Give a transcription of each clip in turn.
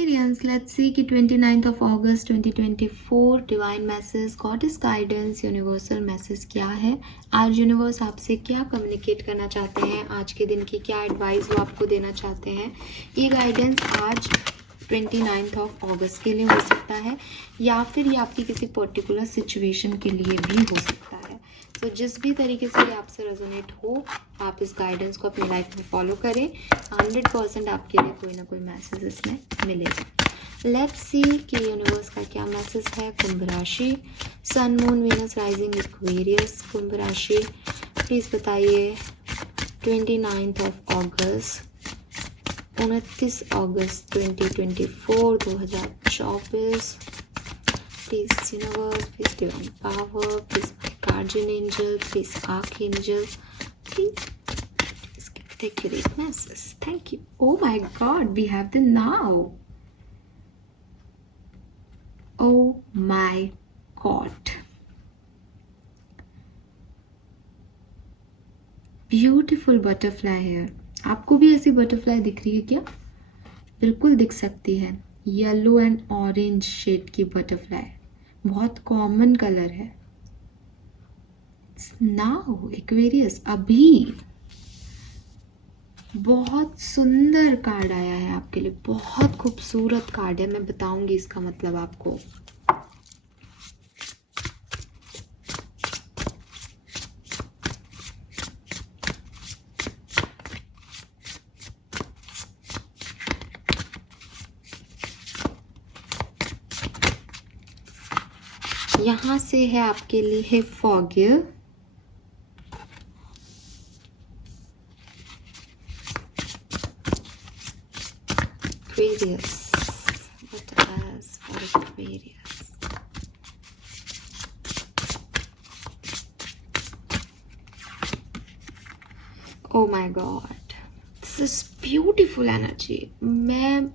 Aquarians, let's see कि 29th of August 2024 divine message, goddess guidance, universal message क्या है। आज यूनिवर्स आपसे क्या कम्युनिकेट करना चाहते हैं, आज के दिन की क्या एडवाइस वो आपको देना चाहते हैं। ये गाइडेंस आज 29th ऑफ अगस्त के लिए हो सकता है या फिर ये आपकी किसी पर्टिकुलर सिचुएशन के लिए भी हो सकता है। तो जिस भी तरीके से ये आपसे रेजोनेट हो, आप इस गाइडेंस को अपनी लाइफ में फॉलो करें। 100% आपके लिए कोई ना कोई मैसेज इसमें मिलेगा। लेट्स सी कि यूनिवर्स का क्या मैसेज है। कुंभ राशि, sun moon Venus rising Aquarius, कुंभ राशि प्लीज बताइए 29 ऑफ अगस्त 29 अगस्त 2024 2024 please universe, please divine power, please guardian angel, please archangel, please give the accurate message. Thank you. Oh my god, we have the now. Oh my god, beautiful butterfly here. आपको भी ऐसी butterfly दिख रही है क्या? बिल्कुल दिख सकती है। येलो एंड ऑरेंज शेड की बटरफ्लाई, बहुत कॉमन कलर है। नाउ एक्वेरियस, अभी बहुत सुंदर कार्ड आया है आपके लिए, बहुत खूबसूरत कार्ड है। मैं बताऊंगी इसका मतलब आपको। यहां से है आपके लिए forgive, Aquarius. What else for Aquarius? Oh my God, this is beautiful energy. मैं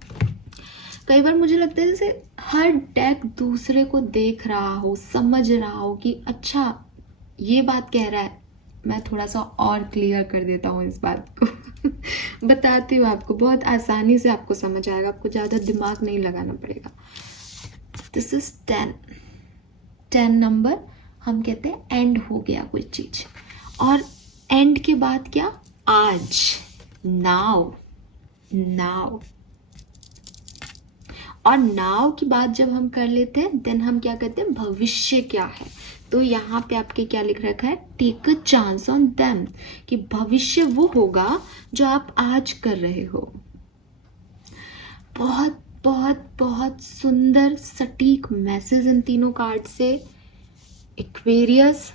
कई बार मुझे लगता है जैसे हर डेक दूसरे को देख रहा हो, समझ रहा हो कि अच्छा ये बात कह रहा है। मैं थोड़ा सा और क्लियर कर देता हूँ इस बात को बताती हूँ आपको, बहुत आसानी से आपको समझ आएगा, आपको ज़्यादा दिमाग नहीं लगाना पड़ेगा। दिस इज 10 नंबर, हम कहते हैं एंड हो गया कोई चीज, और एंड के बाद क्या, आज, नाउ। और नाउ की बात जब हम कर लेते हैं देन हम क्या कहते हैं, भविष्य क्या है। तो यहाँ पे आपके क्या लिख रखा है, take a chance on them, कि भविष्य वो होगा जो आप आज कर रहे हो। बहुत बहुत बहुत सुंदर सटीक मैसेज इन तीनों कार्ड से। एक्वेरियस,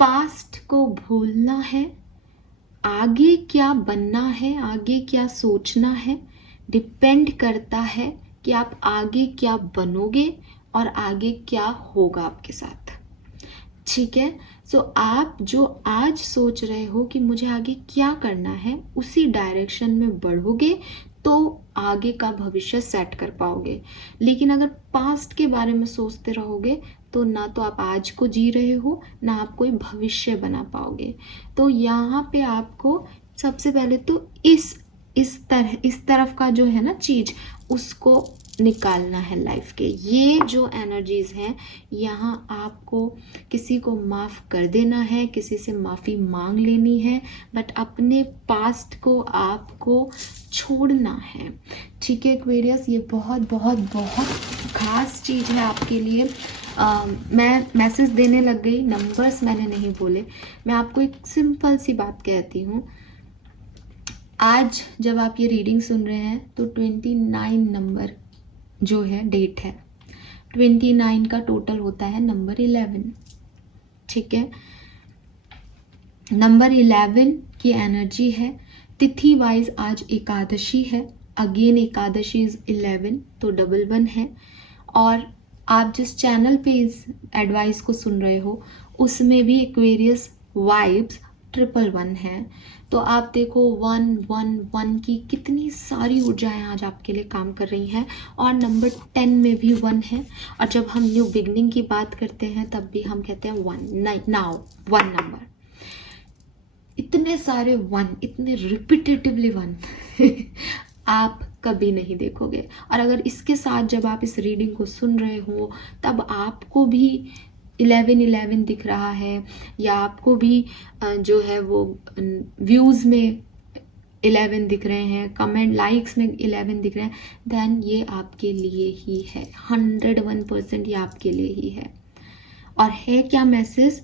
पास्ट को भूलना है, आगे क्या बनना है, आगे क्या सोचना है, डिपेंड करता है कि आप आगे क्या बनोगे और आगे क्या होगा आपके साथ। ठीक है, सो आप जो आज सोच रहे हो कि मुझे आगे क्या करना है, उसी डायरेक्शन में बढ़ोगे तो आगे का भविष्य सेट कर पाओगे। लेकिन अगर पास्ट के बारे में सोचते रहोगे तो ना तो आप आज को जी रहे हो, ना आप कोई भविष्य बना पाओगे। तो यहाँ पे आपको सबसे पहले तो इस तरफ का जो है ना चीज, उसको निकालना है लाइफ के। ये जो एनर्जीज हैं, यहाँ आपको किसी को माफ कर देना है, किसी से माफी मांग लेनी है, बट अपने पास्ट को आपको छोड़ना है। ठीक है एक्वेरियस, ये बहुत बहुत बहुत खास चीज है आपके लिए। मैं मैसेज देने लग गई, नंबर्स मैंने नहीं बोले। मैं आपको एक सिंपल सी बात कहती हूँ। आज जब आप ये रीडिंग सुन रहे हैं तो 29 नंबर जो है डेट है, 29 का टोटल होता है नंबर 11। ठीक है, नंबर 11 की एनर्जी है। तिथि वाइज आज एकादशी है, अगेन एकादशी इज 11 तो डबल 1 है। और आप जिस चैनल पे इस एडवाइस को सुन रहे हो उसमें भी एक्वेरियस वाइब्स 111 है। तो आप देखो 111 की कितनी सारी ऊर्जाएं आज आपके लिए काम कर रही हैं। और नंबर 10 में भी 1 है। और जब हम न्यू बिगनिंग की बात करते हैं तब भी हम कहते हैं 1 नाउ 1 नंबर। इतने सारे 1, इतने रिपीटेटिवली 1 आप कभी नहीं देखोगे। और अगर इसके साथ जब आप इस रीडिंग को सुन रहे हो तब आपको भी 1111 दिख रहा है, या आपको भी जो है वो व्यूज़ में 11 दिख रहे हैं, कमेंट लाइक्स में 11 दिख रहे हैं, देन ये आपके लिए ही है, 101% ये आपके लिए ही है। और है क्या मैसेज,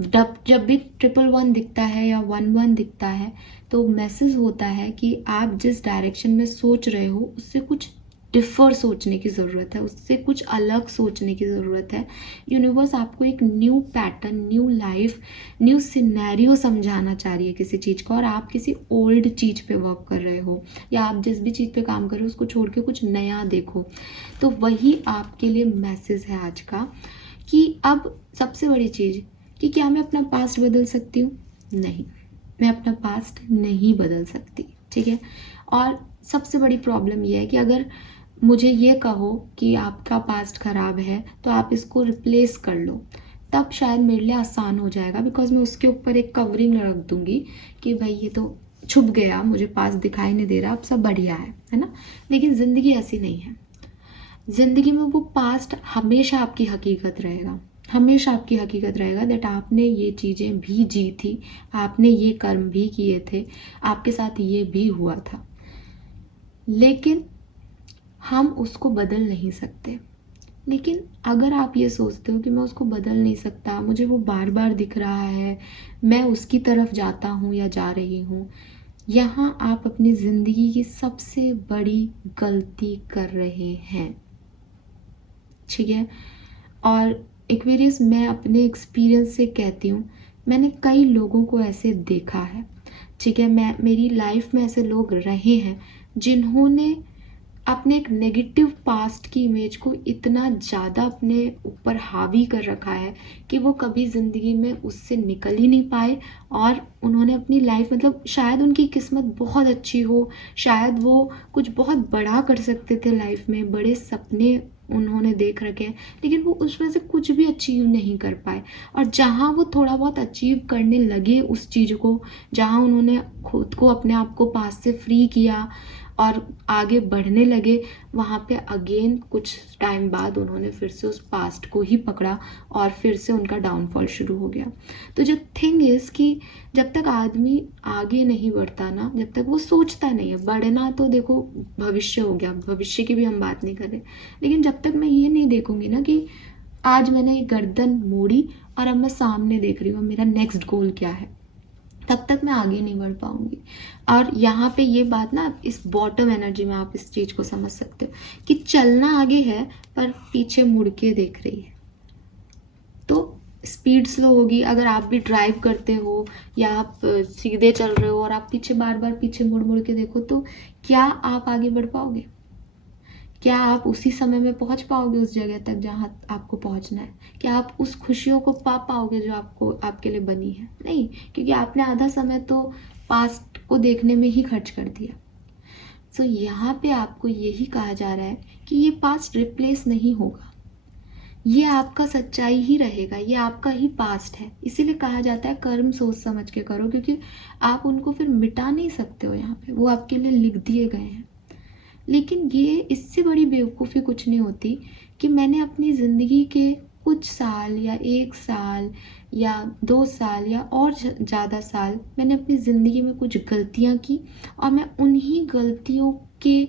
जब भी 111 दिखता है या 11 दिखता है तो मैसेज होता है कि आप जिस डायरेक्शन में सोच रहे हो उससे कुछ डिफर सोचने की ज़रूरत है, उससे कुछ अलग सोचने की ज़रूरत है। यूनिवर्स आपको एक new pattern, new life, new scenario समझाना चाह रही है किसी चीज़ का, और आप किसी ओल्ड चीज़ पे वर्क कर रहे हो, या आप जिस भी चीज़ पे काम कर रहे हो उसको छोड़ के कुछ नया देखो। तो वही आपके लिए मैसेज है आज का, कि अब सबसे बड़ी चीज़ कि क्या मैं अपना पास्ट बदल सकती हूँ? नहीं, मैं अपना पास्ट नहीं बदल सकती, ठीक है। और सबसे बड़ी प्रॉब्लम ये है कि अगर मुझे ये कहो कि आपका पास्ट ख़राब है तो आप इसको रिप्लेस कर लो, तब शायद मेरे लिए आसान हो जाएगा, बिकॉज मैं उसके ऊपर एक कवरिंग रख दूँगी कि भाई ये तो छुप गया, मुझे पास्ट दिखाई नहीं दे रहा, अब सब बढ़िया है ना। लेकिन ज़िंदगी ऐसी नहीं है। ज़िंदगी में वो पास्ट हमेशा आपकी हकीकत रहेगा, हमेशा आपकी हकीकत रहेगा, दैट आपने ये चीज़ें भी जी थी, आपने ये कर्म भी किए थे, आपके साथ ये भी हुआ था, लेकिन हम उसको बदल नहीं सकते। लेकिन अगर आप ये सोचते हो कि मैं उसको बदल नहीं सकता, मुझे वो बार बार दिख रहा है, मैं उसकी तरफ जाता हूँ या जा रही हूँ, यहाँ आप अपनी ज़िंदगी की सबसे बड़ी गलती कर रहे हैं, ठीक है। और एक्वेरियस, मैं अपने एक्सपीरियंस से कहती हूँ, मैंने कई लोगों को ऐसे देखा है, ठीक है। मेरी लाइफ में ऐसे लोग रहे हैं जिन्होंने अपने एक नेगेटिव पास्ट की इमेज को इतना ज़्यादा अपने ऊपर हावी कर रखा है कि वो कभी ज़िंदगी में उससे निकल ही नहीं पाए, और उन्होंने अपनी लाइफ, मतलब शायद उनकी किस्मत बहुत अच्छी हो, शायद वो कुछ बहुत बड़ा कर सकते थे लाइफ में, बड़े सपने उन्होंने देख रखे हैं, लेकिन वो उसमें से कुछ भी अचीव नहीं कर पाए। और जहाँ वो थोड़ा बहुत अचीव करने लगे उस चीज़ को, जहाँ उन्होंने खुद को, अपने आप को पास्ट से फ्री किया और आगे बढ़ने लगे, वहाँ पे अगेन कुछ टाइम बाद उन्होंने फिर से उस पास्ट को ही पकड़ा और फिर से उनका डाउनफॉल शुरू हो गया। तो जो थिंग इज़ कि जब तक आदमी आगे नहीं बढ़ता ना, जब तक वो सोचता नहीं है, बढ़ना तो देखो भविष्य हो गया, भविष्य की भी हम बात नहीं कर रहे, लेकिन जब तक मैं ये नहीं देखूंगी ना कि आज मैंने एक गर्दन मोड़ी और अब मैं सामने देख रही हूँ मेरा नेक्स्ट गोल क्या है, तब तक मैं आगे नहीं बढ़ पाऊंगी। और यहाँ पे ये बात ना, इस बॉटम एनर्जी में आप इस चीज़ को समझ सकते हो कि चलना आगे है पर पीछे मुड़ के देख रही है, तो स्पीड स्लो होगी। अगर आप भी ड्राइव करते हो या आप सीधे चल रहे हो और आप पीछे बार बार पीछे मुड़ मुड़ के देखो, तो क्या आप आगे बढ़ पाओगे? क्या आप उसी समय में पहुंच पाओगे उस जगह तक जहां आपको पहुंचना है? क्या आप उस खुशियों को पा पाओगे जो आपको, आपके लिए बनी है? नहीं, क्योंकि आपने आधा समय तो पास्ट को देखने में ही खर्च कर दिया। सो यहाँ पे आपको यही कहा जा रहा है कि ये पास्ट रिप्लेस नहीं होगा, ये आपका सच्चाई ही रहेगा, ये आपका ही पास्ट है। इसीलिए कहा जाता है कर्म सोच समझ के करो, क्योंकि आप उनको फिर मिटा नहीं सकते हो, यहाँ पे वो आपके लिए लिख दिए गए हैं। लेकिन ये, इससे बड़ी बेवकूफ़ी कुछ नहीं होती कि मैंने अपनी ज़िंदगी के कुछ साल या 1 साल या 2 साल या और ज़्यादा साल मैंने अपनी ज़िंदगी में कुछ गलतियाँ की, और मैं उन्हीं गलतियों के,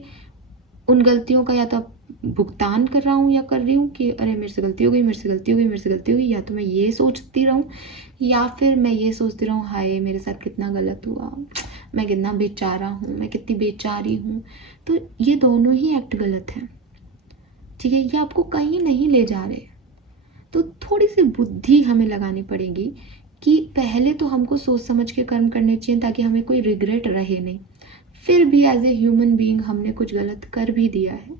उन गलतियों का या तो भुगतान कर रहा हूँ या कर रही हूँ कि अरे मेरे से गलती हो गई, मेरे से गलती हो गई, मेरे से गलती हो गई, या तो मैं ये सोचती रहूँ या फिर मैं ये सोचती रहूँ हाय मेरे साथ कितना गलत हुआ, मैं कितना बेचारा हूँ, मैं कितनी बेचारी हूँ। तो ये दोनों ही एक्ट गलत हैं, ठीक है, ये आपको कहीं नहीं ले जा रहे। तो थोड़ी सी बुद्धि हमें लगानी पड़ेगी कि पहले तो हमको सोच समझ के कर्म करने चाहिए ताकि हमें कोई रिग्रेट रहे नहीं। फिर भी एज ए ह्यूमन बीइंग हमने कुछ गलत कर भी दिया है,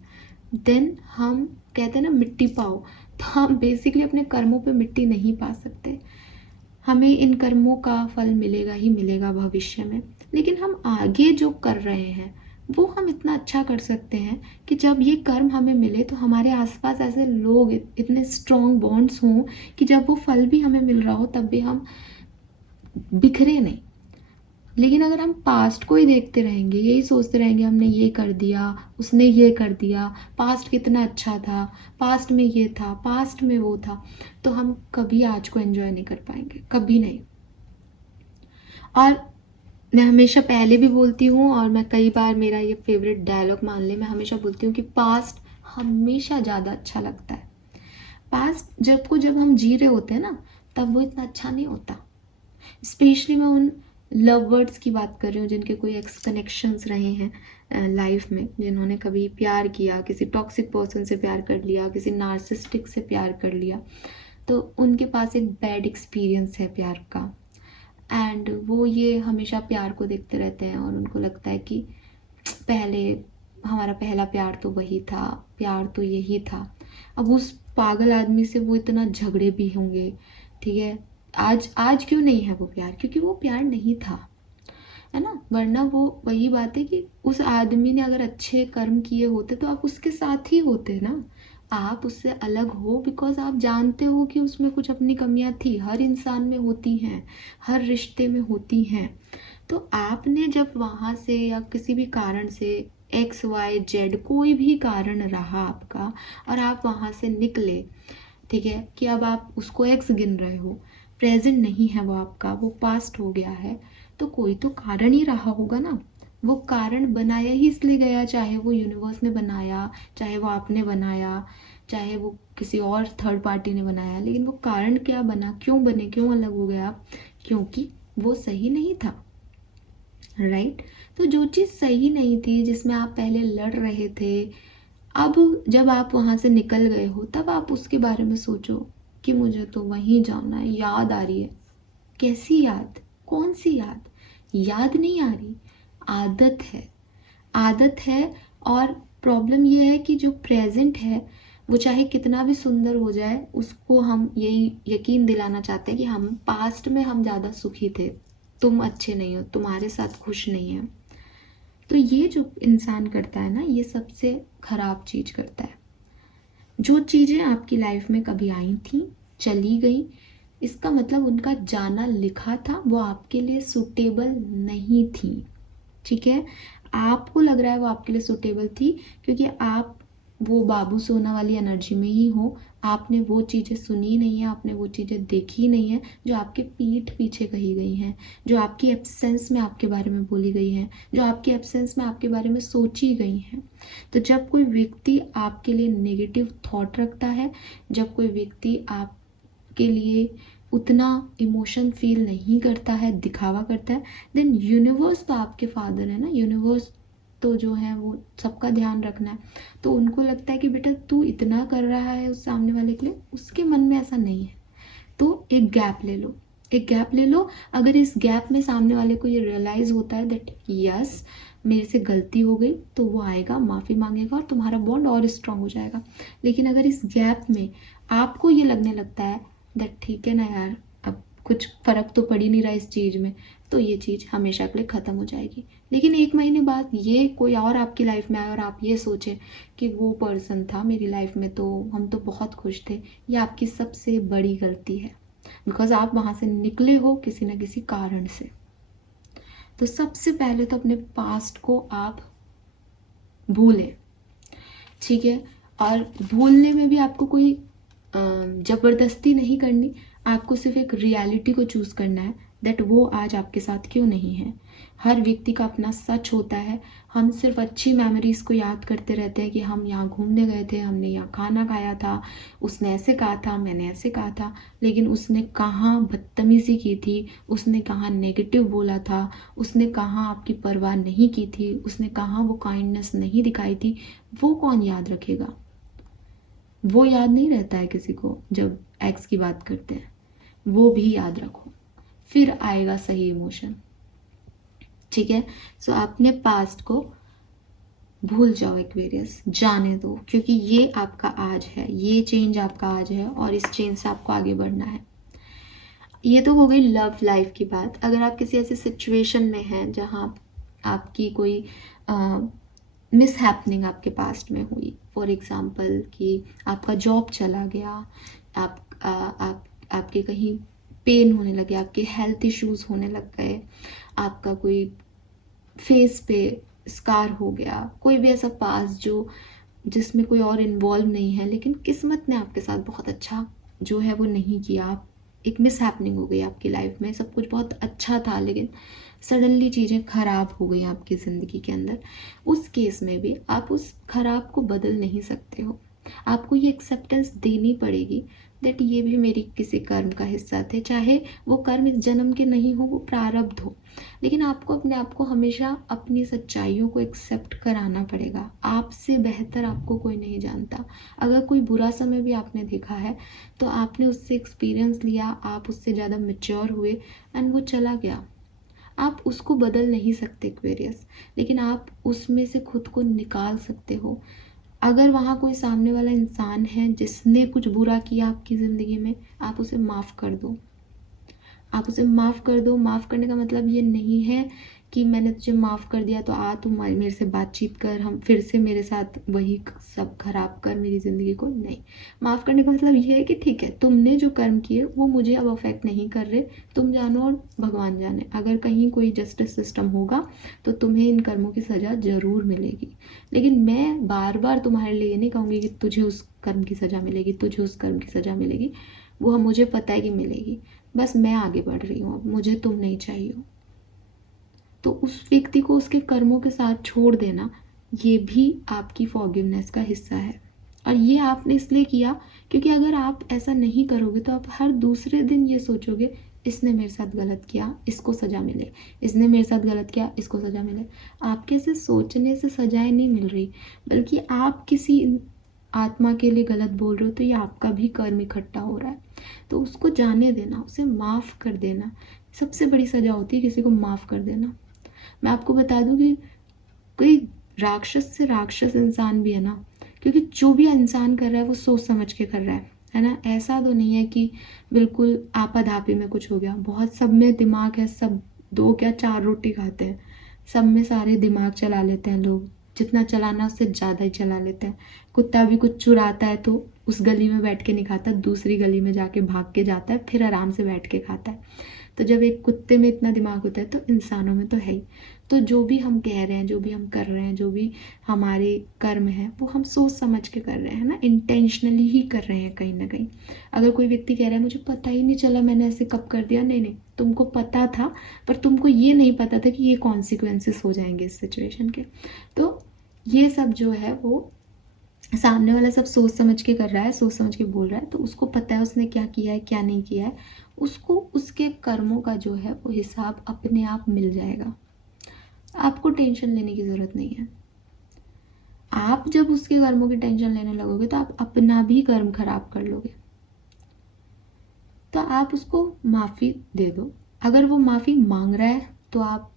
देन हम कहते हैं ना मिट्टी पाओ, तो हम बेसिकली अपने कर्मों पे मिट्टी नहीं पा सकते। हमें इन कर्मों का फल मिलेगा ही मिलेगा भविष्य में, लेकिन हम आगे जो कर रहे हैं वो हम इतना अच्छा कर सकते हैं कि जब ये कर्म हमें मिले तो हमारे आसपास ऐसे लोग, इतने स्ट्रॉन्ग बॉन्ड्स हों कि जब वो फल भी हमें मिल रहा हो तब भी हम बिखरे नहीं, लेकिन अगर हम पास्ट को ही देखते रहेंगे, यही सोचते रहेंगे हमने ये कर दिया, उसने ये कर दिया, पास्ट कितना अच्छा था, पास्ट में ये था, पास्ट में वो था, तो हम कभी आज को एंजॉय नहीं कर पाएंगे, कभी नहीं। और मैं हमेशा पहले भी बोलती हूँ, और मैं कई बार, मेरा ये फेवरेट डायलॉग मान ले, मैं हमेशा बोलती हूँ कि पास्ट हमेशा ज़्यादा अच्छा लगता है। पास्ट जब हम जी रहे होते हैं ना, तब वो इतना अच्छा नहीं होता। स्पेशली मैं उन लव वर्ड्स की बात कर रही हूँ जिनके कोई एक्स कनेक्शंस रहे हैं लाइफ में, जिन्होंने कभी प्यार किया, किसी टॉक्सिक पर्सन से प्यार कर लिया, किसी नार्सिसिस्टिक से प्यार कर लिया, तो उनके पास एक बैड एक्सपीरियंस है प्यार का। एंड वो ये हमेशा प्यार को देखते रहते हैं और उनको लगता है कि पहले हमारा पहला प्यार तो वही था, प्यार तो यही था। अब उस पागल आदमी से वो इतना झगड़े भी होंगे, ठीक है। आज क्यों नहीं है वो प्यार? क्योंकि वो प्यार नहीं था, है ना। वरना वो वही बात है कि उस आदमी ने अगर अच्छे कर्म किए होते तो आप उसके साथ ही होते ना। आप उससे अलग हो बिकॉज आप जानते हो कि उसमें कुछ अपनी कमियां थी, हर इंसान में होती हैं, हर रिश्ते में होती हैं। तो आपने जब वहाँ से या किसी भी कारण से XYZ कोई भी कारण रहा आपका और आप वहाँ से निकले, ठीक है, कि अब आप उसको एक्स गिन रहे हो, प्रेजेंट नहीं है वो आपका, वो पास्ट हो गया है, तो कोई तो कारण ही रहा होगा ना। वो कारण बनाया ही इसलिए गया, चाहे वो यूनिवर्स ने बनाया, चाहे वो आपने बनाया, चाहे वो किसी और थर्ड पार्टी ने बनाया, लेकिन वो कारण क्या बना, क्यों बने, क्यों अलग हो गया आप? क्योंकि वो सही नहीं था, राइट। तो जो चीज़ सही नहीं थी, जिसमें आप पहले लड़ रहे थे, अब जब आप वहाँ से निकल गए हो, तब आप उसके बारे में सोचो कि मुझे तो वहीं जाना है, याद आ रही है। कैसी याद? कौन सी याद? याद नहीं आ रही, आदत है, आदत है। और प्रॉब्लम ये है कि जो प्रेजेंट है वो चाहे कितना भी सुंदर हो जाए, उसको हम यही यकीन दिलाना चाहते हैं कि हम पास्ट में हम ज़्यादा सुखी थे, तुम अच्छे नहीं हो, तुम्हारे साथ खुश नहीं है। तो ये जो इंसान करता है ना, ये सबसे खराब चीज़ करता है। जो चीज़ें आपकी लाइफ में कभी आई थी, चली गई, इसका मतलब उनका जाना लिखा था, वो आपके लिए सूटेबल नहीं थी, ठीक है। आपको लग रहा है वो आपके लिए सूटेबल थी क्योंकि आप वो बाबू सोना वाली एनर्जी में ही हो। आपने वो चीज़ें सुनी नहीं है, आपने वो चीज़ें देखी नहीं है जो आपके पीठ पीछे कही गई हैं, जो आपकी एब्सेंस में आपके बारे में बोली गई हैं, जो आपकी एब्सेंस में आपके बारे में सोची गई हैं। तो जब कोई व्यक्ति आपके लिए नेगेटिव थॉट रखता है, जब कोई व्यक्ति आपके लिए उतना इमोशन फील नहीं करता है, दिखावा करता है, देन यूनिवर्स तो आपके फादर है ना, यूनिवर्स तो जो है वो सबका ध्यान रखना है। तो उनको लगता है कि बेटा तू इतना कर रहा है उस सामने वाले के लिए, उसके मन में ऐसा नहीं है, तो एक गैप ले लो, एक गैप ले लो। अगर इस गैप में सामने वाले को ये रियलाइज़ होता है दैट यस मेरे से गलती हो गई, तो वो आएगा, माफ़ी मांगेगा और तुम्हारा बॉन्ड और स्ट्रांग हो जाएगा। लेकिन अगर इस गैप में आपको ये लगने लगता है दैट ठीक है ना यार, अब कुछ फ़र्क तो पड़ ही नहीं रहा इस चीज़ में, तो ये चीज़ हमेशा के लिए ख़त्म हो जाएगी। लेकिन 1 महीने बाद ये कोई और आपकी लाइफ में आए और आप ये सोचें कि वो पर्सन था मेरी लाइफ में, तो हम तो बहुत खुश थे, ये आपकी सबसे बड़ी गलती है। बिकॉज आप वहाँ से निकले हो किसी न किसी कारण से। तो सबसे पहले तो अपने पास्ट को आप भूलें, ठीक है। और भूलने में भी आपको कोई ज़बरदस्ती नहीं करनी, आपको सिर्फ एक रियलिटी को चूज़ करना है दैट वो आज आपके साथ क्यों नहीं है। हर व्यक्ति का अपना सच होता है। हम सिर्फ अच्छी मेमोरीज़ को याद करते रहते हैं कि हम यहाँ घूमने गए थे, हमने यहाँ खाना खाया था, उसने ऐसे कहा था, मैंने ऐसे कहा था, लेकिन उसने कहाँ बदतमीज़ी की थी, उसने कहाँ नेगेटिव बोला था, उसने कहाँ आपकी परवाह नहीं की थी, उसने कहाँ वो काइंडनेस नहीं दिखाई थी, वो कौन याद रखेगा? वो याद नहीं रहता है किसी को। जब एक्स की बात करते हैं वो भी याद रखो, फिर आएगा सही इमोशन, ठीक है। सो अपने पास्ट को भूल जाओ, एक्वेरियस, जाने दो, क्योंकि ये आपका आज है, ये चेंज आपका आज है और इस चेंज से आपको आगे बढ़ना है। ये तो हो गई लव लाइफ की बात। अगर आप किसी ऐसे सिचुएशन में हैं जहाँ आपकी कोई मिस हैपनिंग आपके पास्ट में हुई, फॉर एग्जांपल कि आपका जॉब चला गया, आप आपके कहीं पेन होने लगे, आपके हेल्थ इश्यूज होने लग गए, आपका कोई फेस पे स्कार हो गया, कोई भी ऐसा पास जो जिसमें कोई और इन्वॉल्व नहीं है, लेकिन किस्मत ने आपके साथ बहुत अच्छा जो है वो नहीं किया, आप एक मिस हैपनिंग हो गई आपकी लाइफ में, सब कुछ बहुत अच्छा था लेकिन सडनली चीज़ें ख़राब हो गई आपकी ज़िंदगी के अंदर, उस केस में भी आप उस ख़राब को बदल नहीं सकते हो। आपको ये एक्सेप्टेंस देनी पड़ेगी दैट ये भी मेरी किसी कर्म का हिस्सा थे, चाहे वो कर्म इस जन्म के नहीं हो, वो प्रारब्ध हो, लेकिन आपको अपने आप को हमेशा अपनी सच्चाइयों को एक्सेप्ट कराना पड़ेगा। आपसे बेहतर आपको कोई नहीं जानता। अगर कोई बुरा समय भी आपने देखा है तो आपने उससे एक्सपीरियंस लिया, आप उससे ज़्यादा मैच्योर हुए एंड वो चला गया। आप उसको बदल नहीं सकते एक्वेरियस, लेकिन आप उसमें से खुद को निकाल सकते हो। अगर वहाँ कोई सामने वाला इंसान है जिसने कुछ बुरा किया आपकी ज़िंदगी में, आप उसे माफ़ कर दो। आप उसे माफ़ कर दो। माफ़ करने का मतलब ये नहीं है कि मैंने तुझे माफ़ कर दिया तो आ तू मेरे से बातचीत कर, हम फिर से मेरे साथ वही सब खराब कर मेरी ज़िंदगी को, नहीं। माफ़ करने का मतलब ये है कि ठीक है, तुमने जो कर्म किए वो मुझे अब अफेक्ट नहीं कर रहे, तुम जानो और भगवान जाने। अगर कहीं कोई जस्टिस सिस्टम होगा तो तुम्हें इन कर्मों की सज़ा ज़रूर मिलेगी, लेकिन मैं बार बार तुम्हारे लिए ये नहीं कहूँगी कि तुझे उस कर्म की सज़ा मिलेगी, तुझे उस कर्म की सज़ा मिलेगी। वो मुझे पता है कि मिलेगी, बस मैं आगे बढ़ रही हूँ, अब मुझे तुम नहीं चाहिए हो। तो उस व्यक्ति को उसके कर्मों के साथ छोड़ देना, ये भी आपकी फॉरगिवनेस का हिस्सा है। और ये आपने इसलिए किया क्योंकि अगर आप ऐसा नहीं करोगे तो आप हर दूसरे दिन ये सोचोगे इसने मेरे साथ गलत किया, इसको सज़ा मिले, इसने मेरे साथ गलत किया, इसको सज़ा मिले। आपके ऐसे सोचने से सजाएं नहीं मिल रही, बल्कि आप किसी आत्मा के लिए गलत बोल रहे हो तो ये आपका भी कर्म इकट्ठा हो रहा है। तो उसको जाने देना, उसे माफ़ कर देना, सबसे बड़ी सज़ा होती है किसी को माफ़ कर देना। मैं आपको बता दूं कि कोई राक्षस से राक्षस इंसान भी है ना, क्योंकि जो भी इंसान कर रहा है वो सोच समझ के कर रहा है ना। ऐसा तो नहीं है कि बिल्कुल आपाधापी में कुछ हो गया, बहुत सब में दिमाग है, सब दो क्या चार रोटी खाते हैं, सब में सारे दिमाग चला लेते हैं लोग, जितना चलाना उससे ज़्यादा ही चला लेते हैं। कुत्ता भी कुछ चुराता है तो उस गली में बैठ के नहीं खाता, दूसरी गली में जाके भाग के जाता है, फिर आराम से बैठ के खाता है। तो जब एक कुत्ते में इतना दिमाग होता है तो इंसानों में तो है ही। तो जो भी हम कह रहे हैं, जो भी हम कर रहे हैं, जो भी हमारे कर्म हैं, वो हम सोच समझ के कर रहे हैं ना, इंटेंशनली ही कर रहे हैं कहीं ना कहीं। अगर कोई व्यक्ति कह रहा है मुझे पता ही नहीं चला मैंने ऐसे कब कर दिया, नहीं नहीं, तुमको पता था, पर तुमको ये नहीं पता था कि ये कॉन्सिक्वेंसेस हो जाएंगे इस सिचुएशन के। तो ये सब जो है वो सामने वाला सब सोच समझ के कर रहा है, सोच समझ के बोल रहा है, तो उसको पता है उसने क्या किया है क्या नहीं किया है, उसको उसके कर्मों का जो है वो हिसाब अपने आप मिल जाएगा। आपको टेंशन लेने की ज़रूरत नहीं है। आप जब उसके कर्मों की टेंशन लेने लगोगे तो आप अपना भी कर्म खराब कर लोगे। तो आप उसको माफ़ी दे दो। अगर वो माफ़ी मांग रहा है तो आप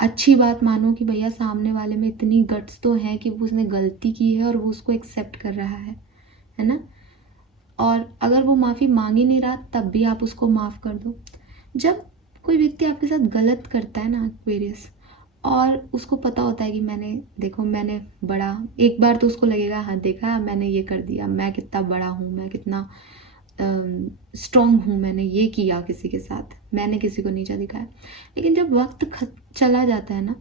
अच्छी बात मानो कि भैया सामने वाले में इतनी गट्स तो है कि वो उसने गलती की है और वो उसको एक्सेप्ट कर रहा है ना। और अगर वो माफ़ी मांग ही नहीं रहा तब भी आप उसको माफ़ कर दो। जब कोई व्यक्ति आपके साथ गलत करता है ना एक्वेरियस, और उसको पता होता है कि मैंने बड़ा, एक बार तो उसको लगेगा हाँ देखा मैंने ये कर दिया, मैं कितना बड़ा हूँ, मैं कितना स्ट्रॉन्ग हूँ, मैंने ये किया किसी के साथ, मैंने किसी को नीचा दिखाया। लेकिन जब वक्त चला जाता है ना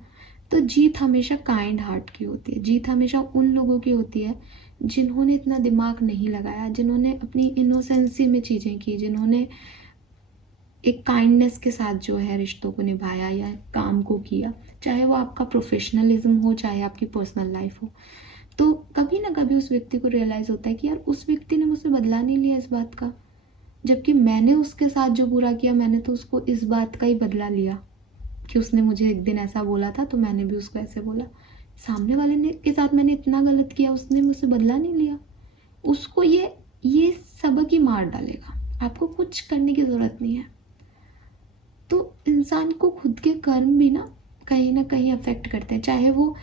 तो जीत हमेशा काइंड हार्ट की होती है। जीत हमेशा उन लोगों की होती है जिन्होंने इतना दिमाग नहीं लगाया, जिन्होंने अपनी इनोसेंसी में चीज़ें की, जिन्होंने एक काइंडनेस के साथ जो है रिश्तों को निभाया या काम को किया, चाहे वो आपका प्रोफेशनलिज्म हो चाहे आपकी पर्सनल लाइफ हो। तो कभी ना कभी उस व्यक्ति को रियलाइज़ होता है कि यार उस व्यक्ति ने मुझसे बदला नहीं लिया इस बात का, जबकि मैंने उसके साथ जो बुरा किया मैंने तो उसको इस बात का ही बदला लिया कि उसने मुझे एक दिन ऐसा बोला था तो मैंने भी उसको ऐसे बोला। सामने वाले ने के साथ मैंने इतना गलत किया, उसने मुझसे बदला नहीं लिया। उसको ये सबक ही मार डालेगा, आपको कुछ करने की ज़रूरत नहीं है। तो इंसान को खुद के कर्म भी ना कहीं अफेक्ट करते हैं। चाहे वो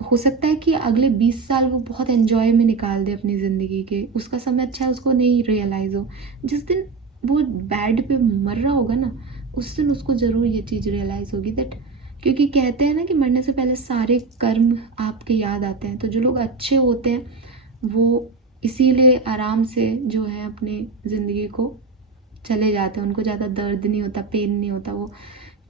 हो सकता है कि अगले 20 साल वो बहुत एंजॉय में निकाल दे अपनी ज़िंदगी के, उसका समय अच्छा है, उसको नहीं रियलाइज़ हो। जिस दिन वो बेड पे मर रहा होगा ना, उस दिन उसको ज़रूर ये चीज़ रियलाइज़ होगी दैट, क्योंकि कहते हैं ना कि मरने से पहले सारे कर्म आपके याद आते हैं। तो जो लोग अच्छे होते हैं वो इसीलिए आराम से जो है अपनी ज़िंदगी को चले जाते हैं, उनको ज़्यादा दर्द नहीं होता, पेन नहीं होता, वो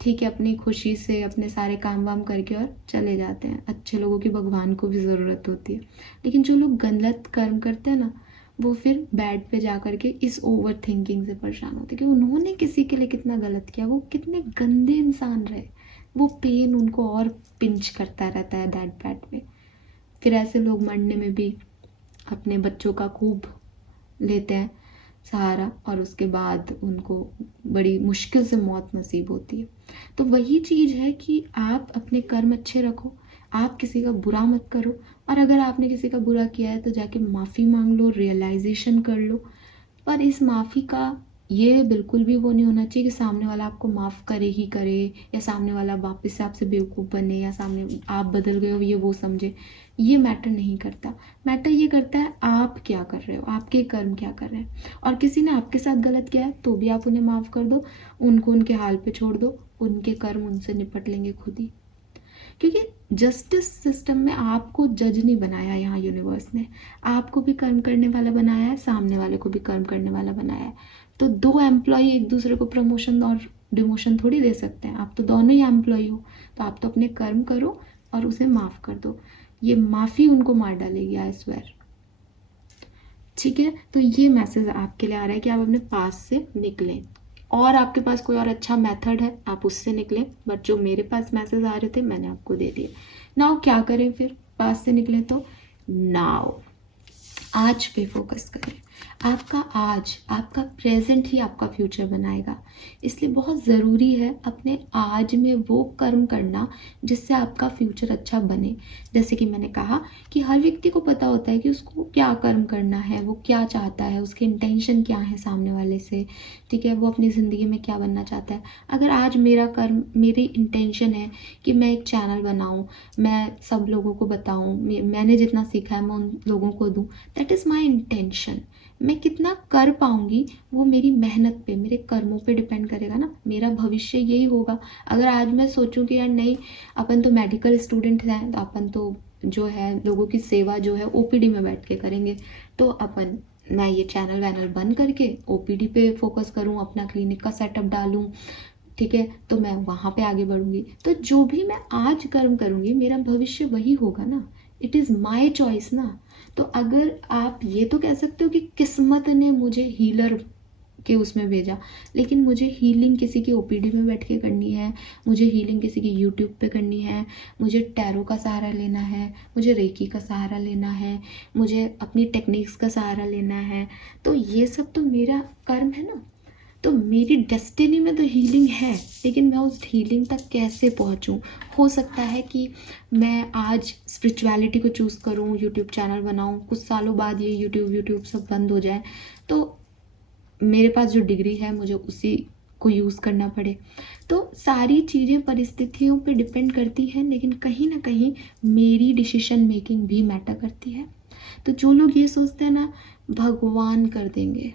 ठीक है अपनी खुशी से अपने सारे काम वाम करके और चले जाते हैं। अच्छे लोगों की भगवान को भी ज़रूरत होती है। लेकिन जो लोग गलत कर्म करते हैं ना, वो फिर बेड पे जा कर के इस ओवर थिंकिंग से परेशान होते हैं कि उन्होंने किसी के लिए कितना गलत किया, वो कितने गंदे इंसान रहे, वो पेन उनको और पिंच करता रहता है दैट बैड में। फिर ऐसे लोग मरने में भी अपने बच्चों का खूब लेते हैं सहारा, और उसके बाद उनको बड़ी मुश्किल से मौत नसीब होती है। तो वही चीज़ है कि आप अपने कर्म अच्छे रखो, आप किसी का बुरा मत करो, और अगर आपने किसी का बुरा किया है तो जाके माफ़ी मांग लो, रियलाइजेशन कर लो। पर इस माफ़ी का ये बिल्कुल भी वो नहीं होना चाहिए कि सामने वाला आपको माफ़ करे ही करे, या सामने वाला वापस से आपसे बेवकूफ़ बने, या सामने आप बदल गए हो ये वो समझे। ये मैटर नहीं करता। मैटर ये करता है आप क्या कर रहे हो, आपके कर्म क्या कर रहे हैं। और किसी ने आपके साथ गलत किया है तो भी आप उन्हें माफ़ कर दो, उनको उनके हाल पे छोड़ दो, उनके कर्म उनसे निपट लेंगे खुद ही। क्योंकि जस्टिस सिस्टम में आपको जज नहीं बनाया यहाँ यूनिवर्स ने, आपको भी कर्म करने वाला बनाया है, सामने वाले को भी कर्म करने वाला बनाया है। तो दो एम्प्लॉय एक दूसरे को प्रमोशन और डिमोशन थोड़ी दे सकते हैं, आप तो दोनों ही एम्प्लॉय हो। तो आप तो अपने कर्म करो और उसे माफ़ कर दो, ये माफ़ी उनको मार डालेगी, आई स्वेयर। ठीक है, तो ये मैसेज आपके लिए आ रहा है कि आप अपने पास से निकलें, और आपके पास कोई और अच्छा मेथड है आप उससे निकलें, बट जो मेरे पास मैसेज आ रहे थे मैंने आपको दे दिए। नाउ क्या करें फिर पास से निकले तो? नाउ आज पे फोकस करें। आपका आज, आपका प्रेजेंट ही आपका फ्यूचर बनाएगा। इसलिए बहुत ज़रूरी है अपने आज में वो कर्म करना जिससे आपका फ्यूचर अच्छा बने। जैसे कि मैंने कहा कि हर व्यक्ति को पता होता है कि उसको क्या कर्म करना है, वो क्या चाहता है, उसके इंटेंशन क्या है सामने वाले से, ठीक है, वो अपनी ज़िंदगी में क्या बनना चाहता है। अगर आज मेरा कर्म, मेरी इंटेंशन है कि मैं एक चैनल बनाऊँ, मैं सब लोगों को बताऊँ, मैंने जितना सीखा है मैं उन लोगों को दूँ, दैट इज़ माई इंटेंशन। मैं कितना कर पाऊंगी वो मेरी मेहनत पे, मेरे कर्मों पे डिपेंड करेगा ना, मेरा भविष्य यही होगा। अगर आज मैं सोचूं कि यार नहीं, अपन तो मेडिकल स्टूडेंट हैं, तो अपन तो जो है लोगों की सेवा जो है ओपीडी में बैठ के करेंगे, तो अपन मैं ये चैनल वैनल बंद करके ओपीडी पे फोकस करूं, अपना क्लिनिक का सेटअप डालूं, ठीक है, तो मैं वहाँ पे आगे बढ़ूंगी। तो जो भी मैं आज कर्म करूंगी मेरा भविष्य वही होगा ना, इट इज़ माई चॉइस ना। तो अगर आप ये तो कह सकते हो कि किस्मत ने मुझे हीलर के उसमें भेजा, लेकिन मुझे हीलिंग किसी की ओपीडी में बैठ के करनी है, मुझे हीलिंग किसी की यूट्यूब पे करनी है, मुझे टैरो का सहारा लेना है, मुझे रेकी का सहारा लेना है, मुझे अपनी टेक्निक्स का सहारा लेना है, तो ये सब तो मेरा कर्म है ना। तो मेरी डेस्टिनी में तो हीलिंग है, लेकिन मैं उस हीलिंग तक कैसे पहुंचूं? हो सकता है कि मैं आज स्पिरिचुअलिटी को चूज़ करूं, यूट्यूब चैनल बनाऊं, कुछ सालों बाद ये यूट्यूब सब बंद हो जाए, तो मेरे पास जो डिग्री है मुझे उसी को यूज़ करना पड़े। तो सारी चीज़ें परिस्थितियों पे डिपेंड करती हैं, लेकिन कहीं ना कहीं मेरी डिसीजन मेकिंग भी मैटर करती है। तो जो लोग ये सोचते हैं ना भगवान कर देंगे,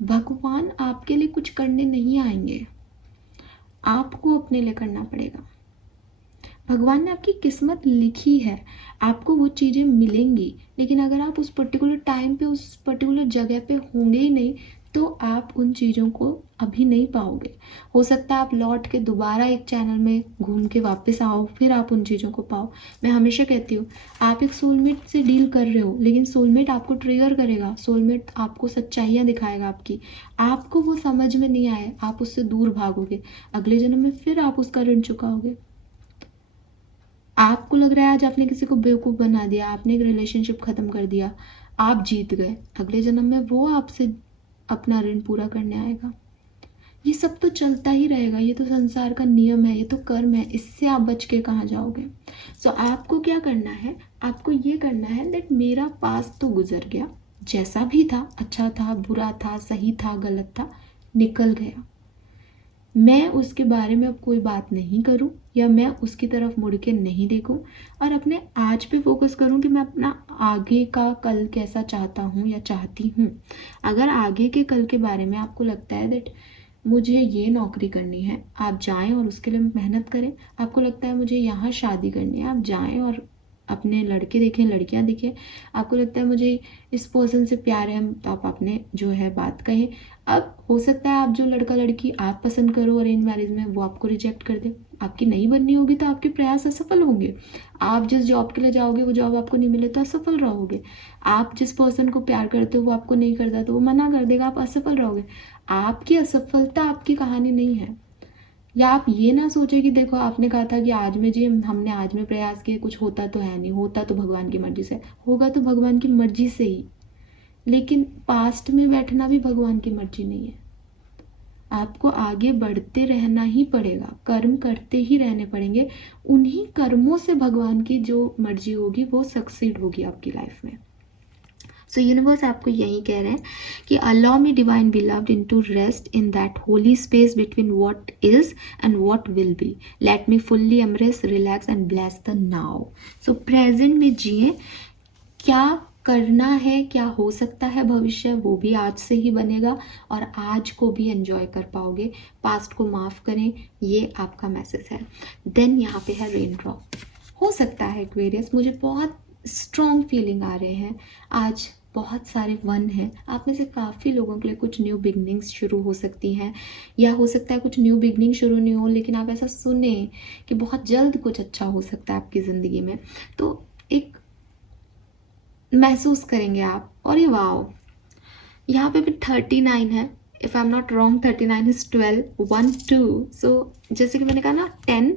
भगवान आपके लिए कुछ करने नहीं आएंगे, आपको अपने लिए करना पड़ेगा। भगवान ने आपकी किस्मत लिखी है, आपको वो चीज़ें मिलेंगी, लेकिन अगर आप उस पर्टिकुलर टाइम पे उस पर्टिकुलर जगह पे होंगे ही नहीं तो आप उन चीज़ों को अभी नहीं पाओगे। हो सकता है आप लौट के दोबारा एक चैनल में घूम के वापस आओ, फिर आप उन चीज़ों को पाओ। मैं हमेशा कहती हूँ आप एक सोलमेट से डील कर रहे हो, लेकिन सोलमेट आपको ट्रिगर करेगा, सोलमेट आपको सच्चाइयाँ दिखाएगा आपकी, आपको वो समझ में नहीं आए आप उससे दूर भागोगे, अगले जन्म में फिर आप उसका ऋण चुकाओगे। आपको लग रहा है आज आपने किसी को बेवकूफ़ बना दिया, आपने एक रिलेशनशिप ख़त्म कर दिया, आप जीत गए, अगले जन्म में वो आपसे अपना ऋण पूरा करने आएगा। ये सब तो चलता ही रहेगा, ये तो संसार का नियम है, ये तो कर्म है, इससे आप बच के कहाँ जाओगे। सो आपको क्या करना है, आपको ये करना है दैट मेरा पास तो गुजर गया, जैसा भी था, अच्छा था, बुरा था, सही था, गलत था, निकल गया। मैं उसके बारे में अब कोई बात नहीं करूं, या मैं उसकी तरफ मुड़ के नहीं देखूं, और अपने आज पे फोकस करूं कि मैं अपना आगे का कल कैसा चाहता हूं या चाहती हूं। अगर आगे के कल के बारे में आपको लगता है दैट मुझे ये नौकरी करनी है, आप जाएं और उसके लिए मेहनत करें। आपको लगता है मुझे यहाँ शादी करनी है, आप जाएं और अपने लड़के देखें, लड़कियां देखें, आपको लगता है मुझे इस पर्सन से प्यार है, तो आप अपने जो है बात कहें। अब हो सकता है आप जो लड़का लड़की आप पसंद करो अरेंज मैरिज में, वो आपको रिजेक्ट कर दे, आपकी नहीं बननी होगी तो आपके प्रयास असफल होंगे। आप जिस जॉब के लिए जाओगे वो जॉब आपको नहीं मिले तो असफल रहोगे। आप जिस पर्सन को प्यार करते हो वो आपको नहीं करता तो वो मना कर देगा, आप असफल रहोगे। आपकी असफलता आपकी कहानी नहीं है। या आप ये ना सोचे कि देखो आपने कहा था कि आज में जी हमने आज में प्रयास किए, कुछ होता तो है नहीं, होता तो भगवान की मर्जी से होगा, तो भगवान की मर्जी से ही। लेकिन पास्ट में बैठना भी भगवान की मर्जी नहीं है। आपको आगे बढ़ते रहना ही पड़ेगा, कर्म करते ही रहने पड़ेंगे। उन्हीं कर्मों से भगवान की जो मर्जी होगी वो सक्सीड होगी आपकी लाइफ में। सो यूनिवर्स आपको यही कह रहे हैं कि allow me divine beloved in to rest in that holy space between what is and what will be. Let me fully embrace, relax and bless the now. So present में जिए, क्या करना है, क्या हो सकता है भविष्य, वो भी आज से ही बनेगा और आज को भी एंजॉय कर पाओगे। पास्ट को माफ़ करें, ये आपका मैसेज है। देन यहाँ पे है रेन ड्रॉप। हो सकता है एक्वेरियस, मुझे बहुत स्ट्रॉन्ग फीलिंग आ रहे हैं आज, बहुत सारे वन हैं, आप में से काफ़ी लोगों के लिए कुछ न्यू बिगनिंग्स शुरू हो सकती हैं, या हो सकता है कुछ न्यू बिगनिंग शुरू नहीं हो लेकिन आप ऐसा सुने कि बहुत जल्द कुछ अच्छा हो सकता है आपकी ज़िंदगी में। तो एक महसूस करेंगे आप। और ये वाओ, यहाँ पे भी 39 है, if I am not wrong 39 is 12, 1 2। सो जैसे कि मैंने कहा ना 10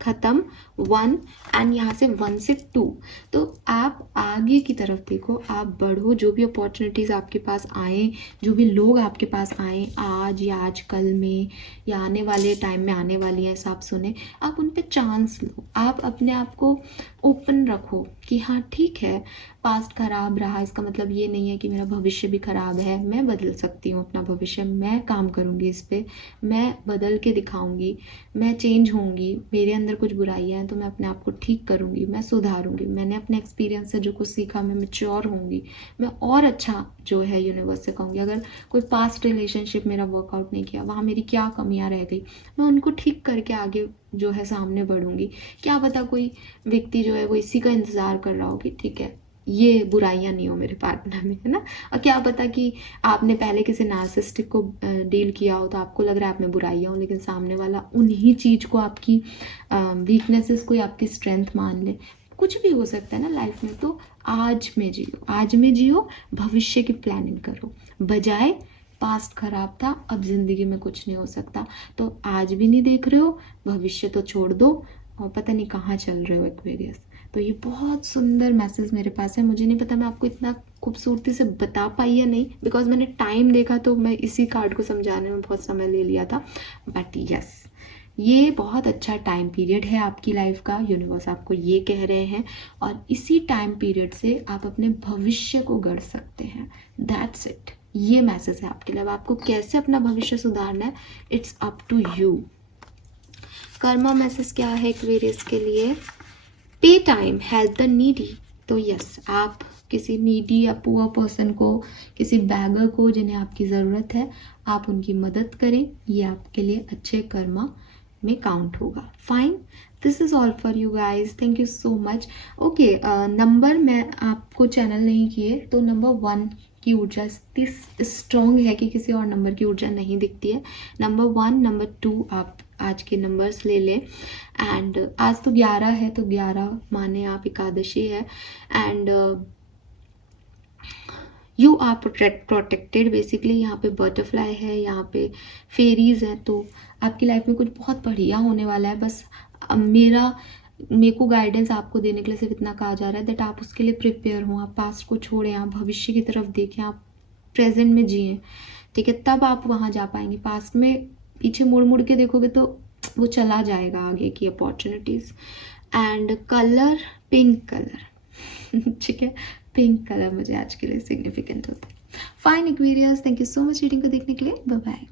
खत्म, 1 एंड यहाँ से 1 से 2। तो आप आगे की तरफ देखो, आप बढ़ो, जो भी अपॉर्चुनिटीज़ आपके पास आए, जो भी लोग आपके पास आए आज या आज कल में या आने वाले टाइम में आने वाली हैं, सब सुने, आप उन पे चांस लो। आप अपने आप को ओपन रखो कि हाँ ठीक है, पास्ट खराब रहा, इसका मतलब ये नहीं है कि मेरा भविष्य भी खराब है। मैं बदल सकती हूँ अपना भविष्य, मैं काम करूँगी इस पर, मैं बदल के दिखाऊँगी, मैं चेंज होंगी। मेरे अंदर कुछ बुराइयाँ हैं तो मैं अपने आप को ठीक करूँगी, मैं सुधारूँगी। मैंने अपने एक्सपीरियंस से जो कुछ सीखा, मैं मैच्योर होंगी, मैं और अच्छा जो है यूनिवर्स से कहूँगी। अगर कोई पास्ट रिलेशनशिप मेरा वर्कआउट नहीं किया, वहाँ मेरी क्या कमियाँ रह गई, मैं उनको ठीक करके आगे जो है सामने बढ़ूँगी। क्या पता कोई व्यक्ति जो है वो इसी का इंतज़ार कर रहा हो कि ठीक है ये बुराइयां नहीं हो मेरे पार्टनर में, है ना। और क्या पता कि आपने पहले किसी नार्सिसिस्टिक को डील किया हो तो आपको लग रहा है आप में बुराइयां हो, लेकिन सामने वाला उन्हीं चीज़ को आपकी वीकनेसेस को या आपकी स्ट्रेंथ मान ले। कुछ भी हो सकता है ना लाइफ में। तो आज में जियो, आज में जियो, भविष्य की प्लानिंग करो, बजाय पास्ट खराब था अब जिंदगी में कुछ नहीं हो सकता। तो आज भी नहीं देख रहे हो, भविष्य तो छोड़ दो और पता नहीं कहाँ चल रहे हो एक्वेरियस। तो ये बहुत सुंदर मैसेज मेरे पास है। मुझे नहीं पता मैं आपको इतना खूबसूरती से बता पाई या नहीं, बिकॉज मैंने टाइम देखा तो मैं इसी कार्ड को समझाने में बहुत समय ले लिया था। बट यस, ये बहुत अच्छा टाइम पीरियड है आपकी लाइफ का, यूनिवर्स आपको ये कह रहे हैं। और इसी टाइम पीरियड से आप अपने भविष्य को गढ़ सकते हैं। दैट्स इट, ये मैसेज है आपके लिए। अब आपको कैसे अपना भविष्य सुधारना है, it's up to you. Karma message क्या है एक्वेरियस के लिए? Pay time, help the needy. तो यस, आप किसी नीडी या पुअर पर्सन को, किसी बैगर को जिन्हें आपकी ज़रूरत है, आप उनकी मदद करें, ये आपके लिए अच्छे कर्मा में काउंट होगा। Fine, this is all for you guys, thank you so much. Okay, number मैं आपको चैनल नहीं किए तो नंबर 1 की ऊर्जा इतनी स्ट्रॉन्ग है कि किसी और नंबर की ऊर्जा नहीं दिखती है। नंबर 1, नंबर 2 आप आज के नंबर्स ले लें। एंड आज तो 11 है, तो 11 माने आप एकादशी है। And you are protected basically. यहाँ पे बटरफ्लाई है, यहाँ पे फेरीज हैं, तो आपकी लाइफ में कुछ बहुत बढ़िया होने वाला है। बस मेरे को गाइडेंस आपको देने के लिए सिर्फ इतना कहा जा रहा है दैट आप उसके लिए प्रिपेयर हों। आप पास्ट को छोड़ें, आप भविष्य की तरफ देखें, आप प्रेजेंट में जिएं, ठीक है, तब आप वहाँ जा पाएंगे। पास्ट में पीछे मुड़ मुड़ के देखोगे तो वो चला जाएगा आगे की opportunities. And colour, pink colour ठीक है, पिंक कलर मुझे आज के लिए सिग्निफिकेंट होता है। Fine Aquarius, thank you so much reading को देखने के लिए, बाय बाय।